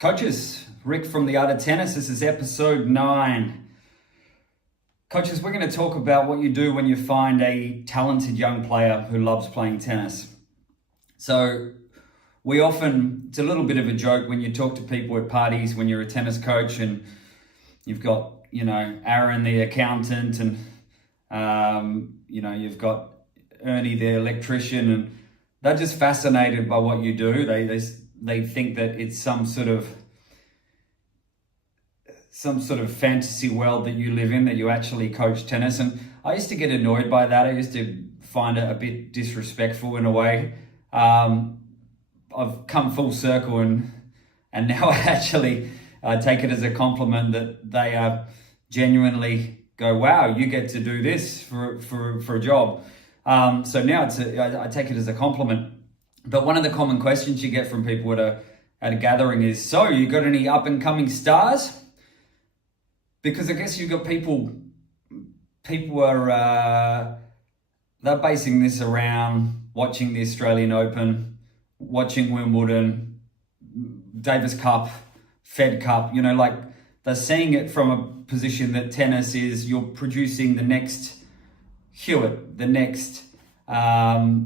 Coaches, Rick from The Art of Tennis. This is episode 9. Coaches, we're going to talk about what you do when you find a talented young player who loves playing tennis. So we often, it's a little bit of a joke when you talk to people at parties when you're a tennis coach and you've got, Aaron the accountant and, you've got Ernie the electrician, and they're just fascinated by what you do. They think that it's some sort of fantasy world that you live in, that you actually coach tennis. And I used to get annoyed by that. I used to find it a bit disrespectful in a way. I've come full circle and now I actually take it as a compliment that they genuinely go, wow, you get to do this for a job. So now I take it as a compliment. But one of the common questions you get from people at a gathering is, so you got any up and coming stars? Because I guess you've got people are, they're basing this around watching the Australian Open, watching Wimbledon, Davis Cup, Fed Cup, they're seeing it from a position that tennis is, you're producing the next Hewitt, the next, I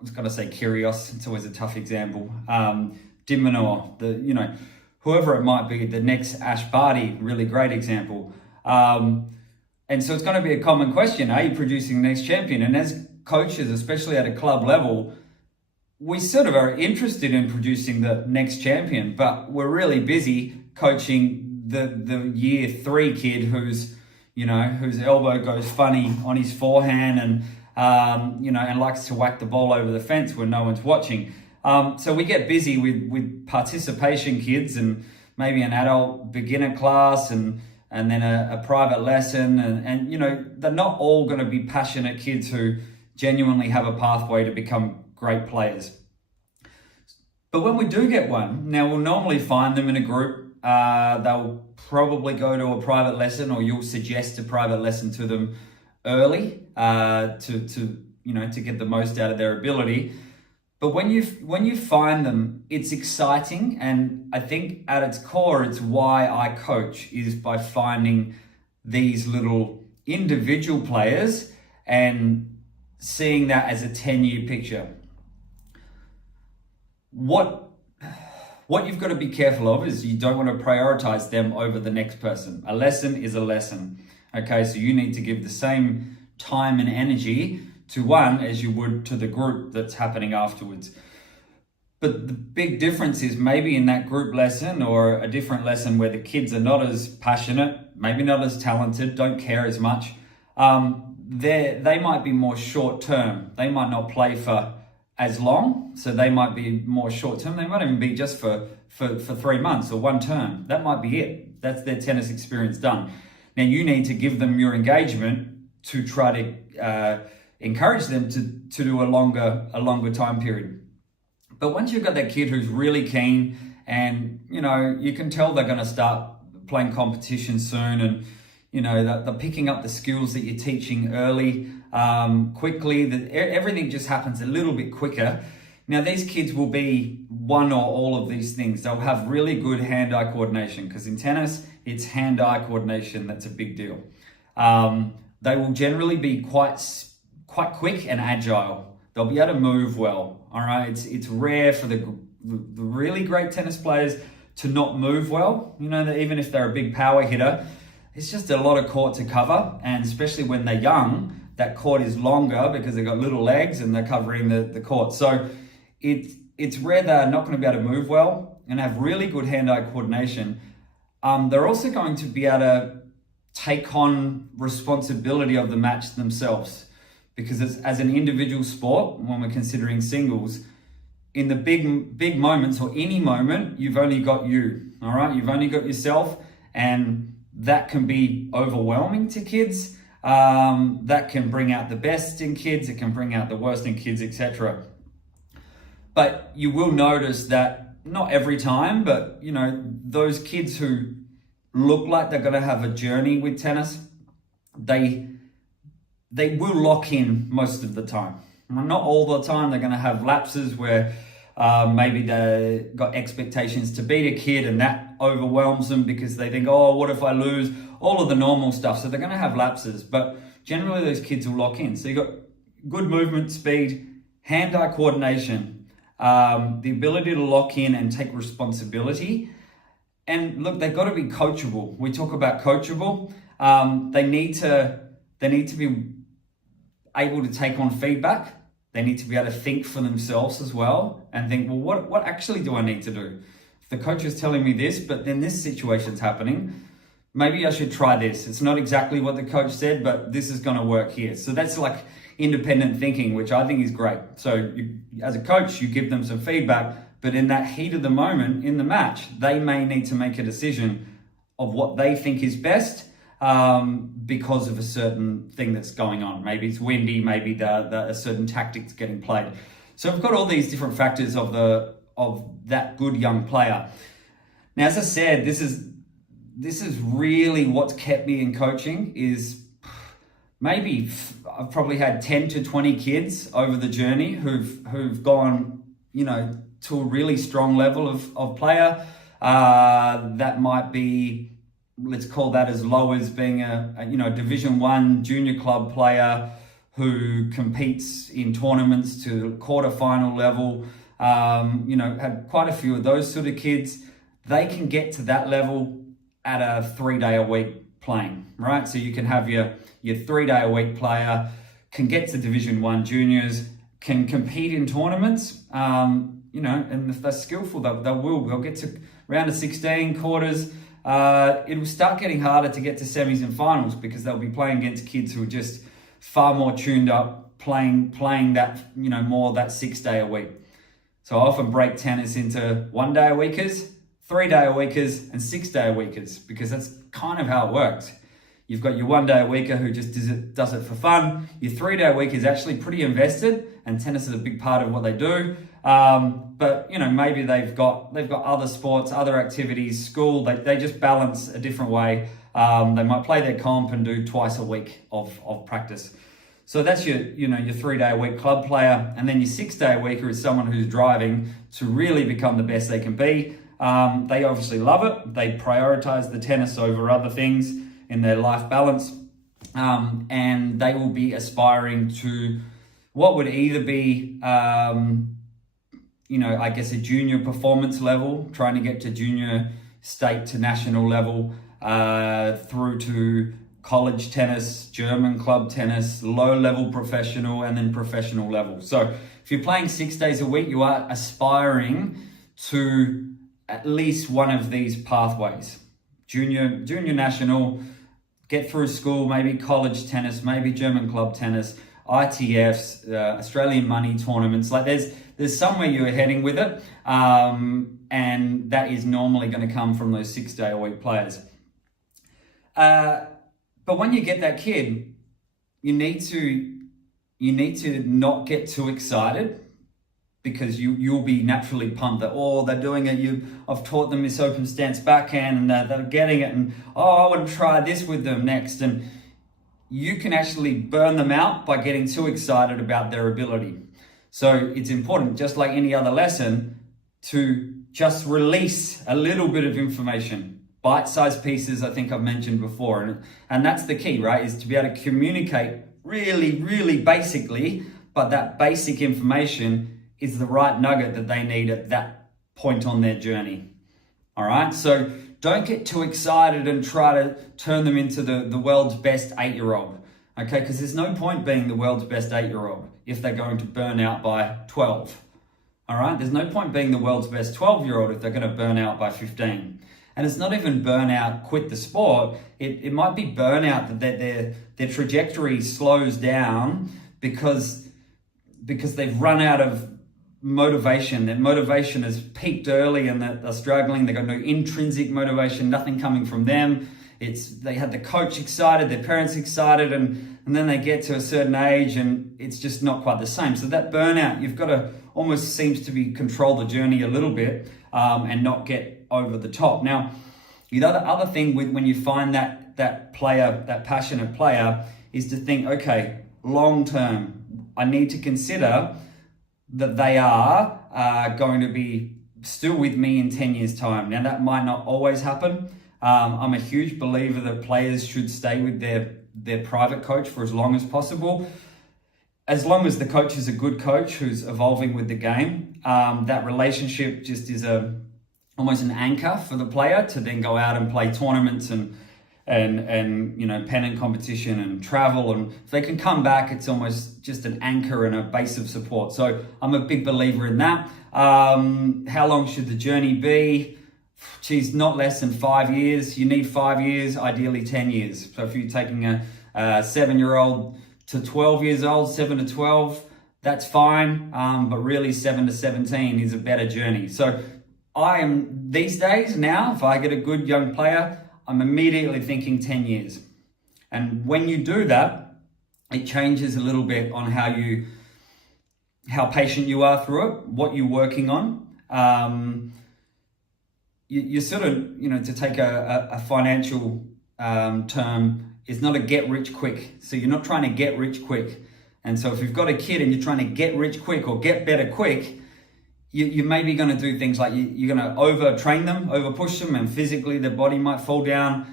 was going to say Kyrgios, it's always a tough example. De Minaur, whoever it might be, the next Ash Barty, really great example. And so it's going to be a common question, are you producing the next champion? And as coaches, especially at a club level, we sort of are interested in producing the next champion, but we're really busy coaching the year 3 kid whose elbow goes funny on his forehand and likes to whack the ball over the fence when no one's watching. So we get busy with participation kids and maybe an adult beginner class and then a private lesson. And they're not all going to be passionate kids who genuinely have a pathway to become great players. But when we do get one, now we'll normally find them in a group. They'll probably go to a private lesson, or you'll suggest a private lesson to them early to get the most out of their ability. But when you find them, it's exciting, and I think at its core, it's why I coach, is by finding these little individual players and seeing that as a 10-year picture. What you've got to be careful of is you don't want to prioritize them over the next person. A lesson is a lesson. Okay, so you need to give the same time and energy to one as you would to the group that's happening afterwards. But the big difference is maybe in that group lesson or a different lesson where the kids are not as passionate, maybe not as talented, don't care as much. They might be more short term. They might not play for as long, so they might be more short term. They might even be just for 3 months or 1 term. That might be it. That's their tennis experience done. Now you need to give them your engagement to try to encourage them to do a longer time period. But once you've got that kid who's really keen and, you can tell they're going to start playing competition soon and, they're picking up the skills that you're teaching early, quickly, that everything just happens a little bit quicker. Now, these kids will be one or all of these things. They'll have really good hand-eye coordination, because in tennis, it's hand-eye coordination that's a big deal. They will generally be quite quick and agile. They'll be able to move well, all right? It's rare for the really great tennis players to not move well. That even if they're a big power hitter, it's just a lot of court to cover, and especially when they're young, that court is longer because they've got little legs and they're covering the court. So it's rare they're not going to be able to move well and have really good hand-eye coordination. They're also going to be able to take on responsibility of the match themselves, because as an individual sport, when we're considering singles, in the big moments or any moment, you've only got you, all right? You've only got yourself, and that can be overwhelming to kids. That can bring out the best in kids, it can bring out the worst in kids, etc. But you will notice that not every time, but those kids who look like they're going to have a journey with tennis, they will lock in most of the time. Not all the time. They're going to have lapses where Maybe they've got expectations to beat a kid and that overwhelms them because they think, oh, what if I lose? All of the normal stuff. So they're going to have lapses, but generally those kids will lock in. So you've got good movement speed, hand-eye coordination, the ability to lock in and take responsibility. And look, they've got to be coachable. We talk about coachable. They need to be able to take on feedback. They need to be able to think for themselves as well and think, well, what actually do I need to do? If the coach is telling me this, but then this situation's happening, maybe I should try this. It's not exactly what the coach said, but this is going to work here. So that's like independent thinking, which I think is great. So as a coach, you give them some feedback, but in that heat of the moment in the match, they may need to make a decision of what they think is best because of a certain thing that's going on. Maybe it's windy, maybe a certain tactic's getting played. So we've got all these different factors of that good young player. Now, as I said, this is really what's kept me in coaching. Is maybe I've probably had 10 to 20 kids over the journey who've gone, to a really strong level of player. That might be, let's call that as low as being a Division 1 junior club player who competes in tournaments to quarterfinal level. Had quite a few of those sort of kids. They can get to that level at a 3-day-a-week playing, right? So you can have your 3-day-a-week player, can get to Division 1 juniors, can compete in tournaments, and if they're skillful, they'll get to round of 16, quarters. It will start getting harder to get to semis and finals because they'll be playing against kids who are just far more tuned up, playing that, more that 6-day-a-week. So I often break tennis into 1-day-a-weekers, 3-day-a-weekers, and 6-day-a-weekers because that's kind of how it works. You've got your 1-day-a-weeker who just does it for fun. Your 3-day-a-week is actually pretty invested, and tennis is a big part of what they do. But maybe they've got other sports, other activities, school. They just balance a different way. They might play their comp and do twice a week of practice. So that's your 3-day-a-week club player, and then your 6-day-a-weeker is someone who's driving to really become the best they can be. They obviously love it. They prioritize the tennis over other things in their life balance, and they will be aspiring to what would either be, I guess a junior performance level, trying to get to junior state to national level, through to college tennis, German club tennis, low-level professional, and then professional level. So if you're playing 6 days a week, you are aspiring to at least one of these pathways. Junior national, get through school, maybe college tennis, maybe German club tennis, ITFs, Australian money tournaments. Like there's somewhere you're heading with it, and that is normally going to come from those 6-day-a-week players. But when you get that kid, you need to not get too excited, because you'll be naturally pumped that, they're doing it. I've taught them this open stance backhand and they're getting it, and I want to try this with them next. And you can actually burn them out by getting too excited about their ability. So it's important, just like any other lesson, to just release a little bit of information. Bite-sized pieces, I think I've mentioned before. And that's the key, right? Is to be able to communicate really, really basically, but that basic information is the right nugget that they need at that point on their journey. All right? So don't get too excited and try to turn them into the world's best 8-year-old. Okay? Because there's no point being the world's best 8-year-old if they're going to burn out by 12. All right? There's no point being the world's best 12-year-old if they're going to burn out by 15. And it's not even burnout, quit the sport. It might be burnout that their trajectory slows down because they've run out of motivation. Their motivation has peaked early and they're struggling. They've got no intrinsic motivation, nothing coming from them. They had the coach excited, their parents excited, and then they get to a certain age and it's just not quite the same. So that burnout, you've got to almost seems to be control the journey a little bit, and not get over the top. Now, the other thing when you find that player, that passionate player, is to think, okay, long term, I need to consider that they are going to be still with me in 10 years' time. Now, that might not always happen. I'm a huge believer that players should stay with their private coach for as long as possible. As long as the coach is a good coach who's evolving with the game, that relationship just is almost an anchor for the player to then go out and play tournaments and pennant competition and travel, and if they can come back, it's almost just an anchor and a base of support. So I'm a big believer in that. How long should the journey be? Geez, not less than 5 years. You need 5 years, ideally 10 years. So if you're taking a 7-year-old to 12 years old, 7 to 12, that's fine. But really 7 to 17 is a better journey. So I am, these days now, if I get a good young player, I'm immediately thinking 10 years. And when you do that, it changes a little bit on how patient you are through it, what you're working on. You sort of, to take a financial term, it's not a get rich quick. So you're not trying to get rich quick. And so if you've got a kid and you're trying to get rich quick or get better quick, you're maybe going to do things like you're going to over-train them, over-push them, and physically their body might fall down.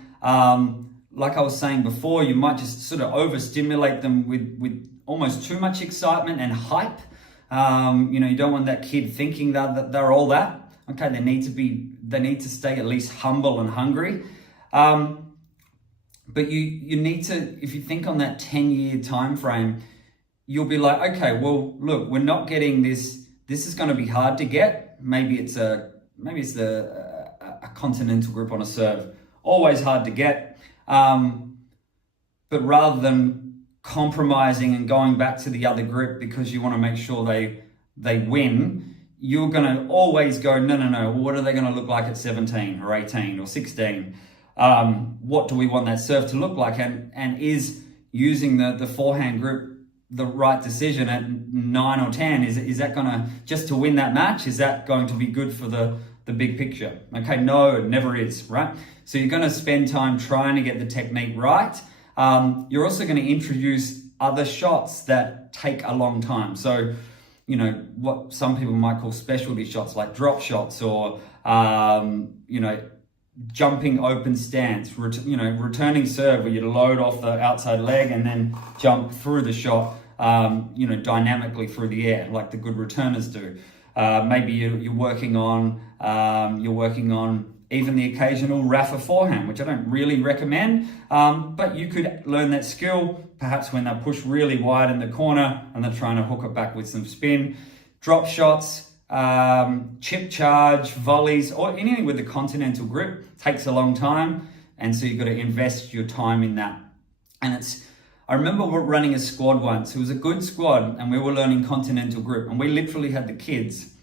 Like I was saying before, you might just sort of overstimulate them with almost too much excitement and hype. You don't want that kid thinking that they're all that. Okay, they need to stay at least humble and hungry. But you need to, if you think on that 10-year time frame, you'll be like, okay, well, look, we're not getting this. This is going to be hard to get. Maybe it's a continental grip on a serve. Always hard to get. But rather than compromising and going back to the other grip because you want to make sure they win, you're going to always go, no. What are they going to look like at 17 or 18 or 16? What do we want that serve to look like? And is using the forehand grip the right decision at 9 or 10? Is that going to, just to win that match, is that going to be good for the big picture? Okay, no, it never is, right? So you're going to spend time trying to get the technique right. You're also going to introduce other shots that take a long time. So, what some people might call specialty shots, like drop shots or, jumping open stance, returning serve where you load off the outside leg and then jump through the shot, dynamically through the air, like the good returners do. Maybe you're working on even the occasional Rafa forehand, which I don't really recommend, but you could learn that skill perhaps when they push really wide in the corner and they're trying to hook it back with some spin. Drop shots, chip charge, volleys, or anything with the continental grip takes a long time, and so you've got to invest your time in that. And I remember running a squad once. It was a good squad, and we were learning continental grip, and we literally had the kids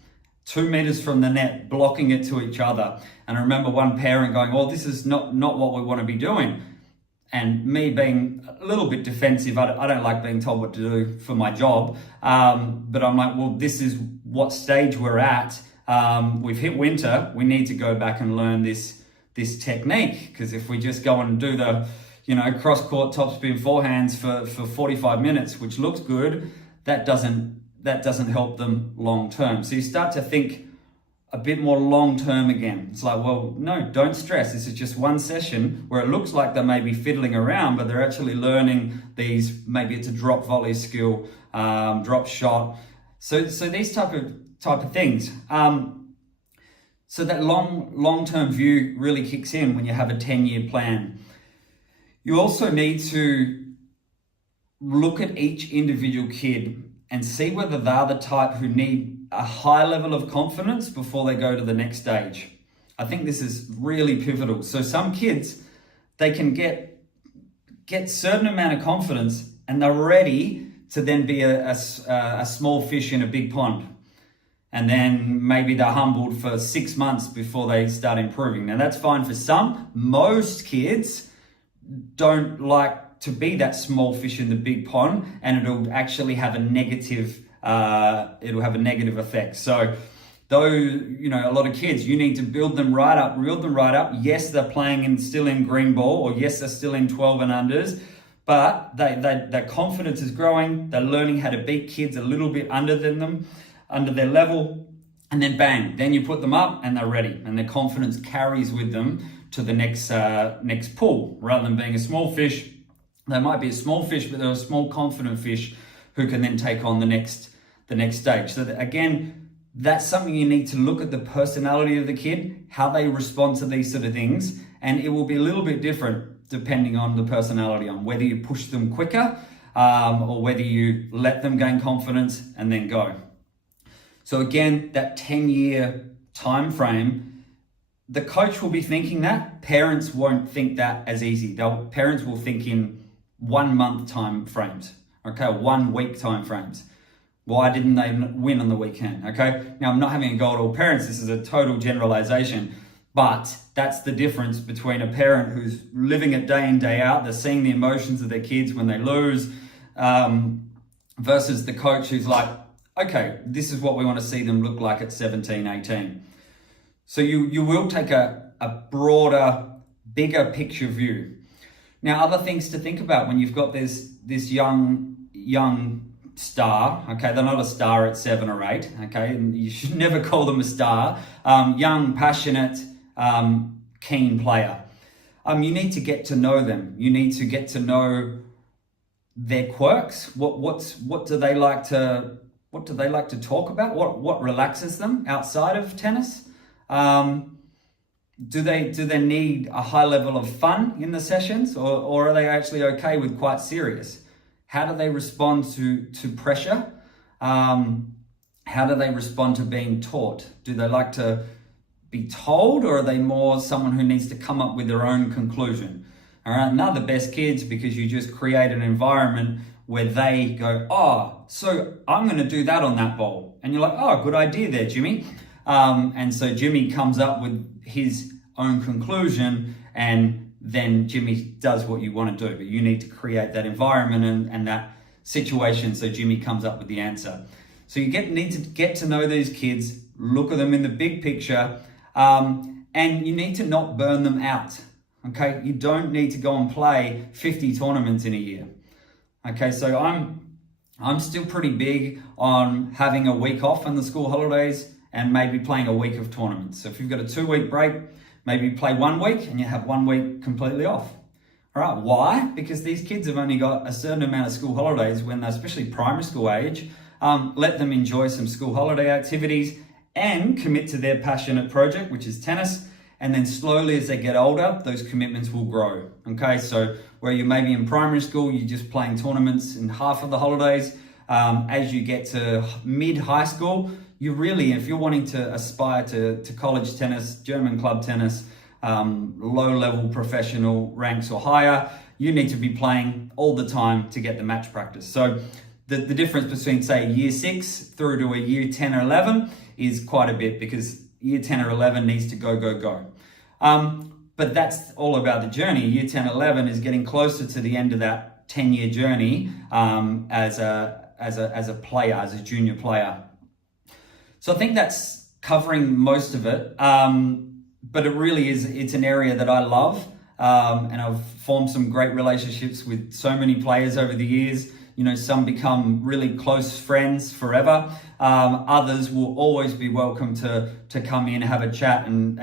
2 meters from the net blocking it to each other. And I remember one parent going, well, this is not what we want to be doing. And me being a little bit defensive, I don't like being told what to do for my job. But I'm like, well, this is what stage we're at. We've hit winter. We need to go back and learn this technique. Because if we just go and do the, cross-court topspin forehands for 45 minutes, which looks good, that doesn't help them long term. So you start to think a bit more long term again. It's like, well, no, don't stress. This is just one session where it looks like they may be fiddling around, but they're actually learning these. Maybe it's a drop volley skill, drop shot. So these type of things. So that long term view really kicks in when you have a 10-year plan. You also need to look at each individual kid and see whether they're the type who need a high level of confidence before they go to the next stage. I think this is really pivotal. So some kids, they can get certain amount of confidence and they're ready to then be a small fish in a big pond. And then maybe they're humbled for 6 months before they start improving. Now that's fine for some. Most kids don't like to be that small fish in the big pond, and it'll actually have a negative effect. So though, a lot of kids, you need to build them right up. Yes, they're playing still in green ball, or yes, they're still in 12 and unders, but their confidence is growing. They're learning how to beat kids a little bit under than them. under their level, and then bang, then you put them up and they're ready, and their confidence carries with them to the next pool. Rather than being a small fish, they might be a small fish, but they're a small confident fish who can then take on the next stage. So that, again, that's something you need to look at the personality of the kid, how they respond to these sort of things, and it will be a little bit different depending on the personality, on whether you push them quicker or whether you let them gain confidence and then go. So again, that 10-year time frame, the coach will be thinking that. Parents won't think that as easy. Parents will think in 1 month time frames, okay, 1 week time frames. Why didn't they win on the weekend? Okay, now I'm not having a go at all parents. This is a total generalization, but that's the difference between a parent who's living it day in, day out. They're seeing the emotions of their kids when they lose, versus the coach who's like, okay, this is what we want to see them look like at 17, 18. So you will take a broader, bigger picture view. Now, other things to think about when you've got this young star, okay, they're not a star at 7 or 8, okay, and you should never call them a star, young, passionate, keen player. You need to get to know them. You need to get to know their quirks. What do they like to talk about? What relaxes them outside of tennis? Do they need a high level of fun in the sessions, or are they actually okay with quite serious? How do they respond to pressure? How do they respond to being taught? Do they like to be told, or are they more someone who needs to come up with their own conclusion? All right, and they're the best kids because you just create an environment where they go, oh, so I'm going to do that on that ball. And you're like, oh, good idea there, Jimmy. And so Jimmy comes up with his own conclusion, and then Jimmy does what you want to do. But you need to create that environment and that situation so Jimmy comes up with the answer. So you need to get to know these kids, look at them in the big picture, and you need to not burn them out. Okay, you don't need to go and play 50 tournaments in a year. Okay, so I'm still pretty big on having a week off in the school holidays and maybe playing a week of tournaments. So if you've got a 2-week break, maybe play 1 week and you have 1 week completely off. All right, why? Because these kids have only got a certain amount of school holidays when they're especially primary school age. Let them enjoy some school holiday activities and commit to their passionate project, which is tennis. And then slowly as they get older, those commitments will grow. Okay, so where you maybe in primary school, you're just playing tournaments in half of the holidays. As you get to mid-high school, you really, if you're wanting to aspire to college tennis, German club tennis, low-level professional ranks or higher, you need to be playing all the time to get the match practice. So the difference between, say, year 6 through to a year 10 or 11 is quite a bit, because year 10 or 11 needs to go. But that's all about the journey. Year 10, 11 is getting closer to the end of that 10-year journey as a player, as a junior player. So I think that's covering most of it. But it really is, it's an area that I love. And I've formed some great relationships with so many players over the years. You know, some become really close friends forever. Others will always be welcome to come in, have a chat and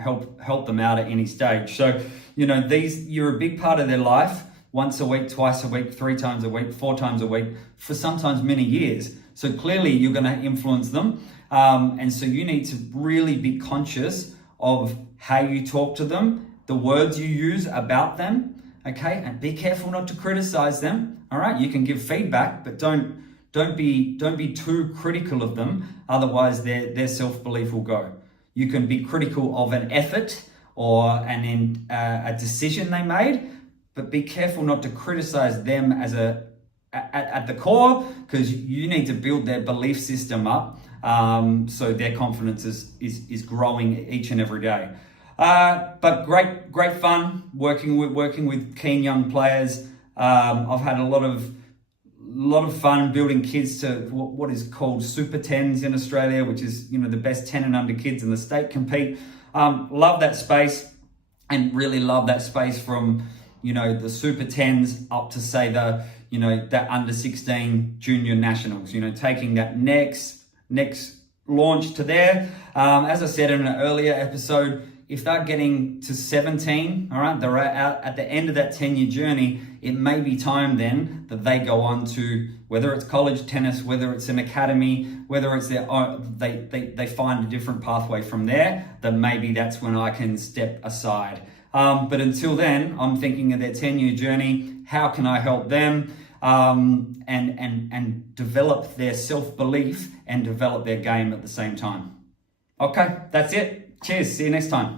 help them out at any stage. So, you know, you're a big part of their life, once a week, twice a week, 3 times a week, 4 times a week, for sometimes many years. So clearly you're going to influence them. And so you need to really be conscious of how you talk to them, the words you use about them. Okay, and be careful not to criticize them. All right, you can give feedback, but don't be too critical of them. Otherwise, their self-belief will go. You can be critical of an effort or a decision they made, but be careful not to criticize them as at the core, because you need to build their belief system up, so their confidence is growing each and every day. But great fun working with keen young players. I've had a lot of fun building kids to what is called Super 10s in Australia, which is, you know, the best 10 and under kids in the state compete. Love that space, and really love that space from, you know, the Super 10s up to, say, that under 16 junior nationals, you know, taking that next next launch to there. As I said in an earlier episode, if they're getting to 17, all right, they're out at the end of that 10-year journey, it may be time then that they go on to, whether it's college tennis, whether it's an academy, whether it's their own, they find a different pathway from there, then maybe that's when I can step aside. But until then, I'm thinking of their 10-year journey. How can I help them and develop their self-belief and develop their game at the same time? Okay, that's it. Cheers. See you next time.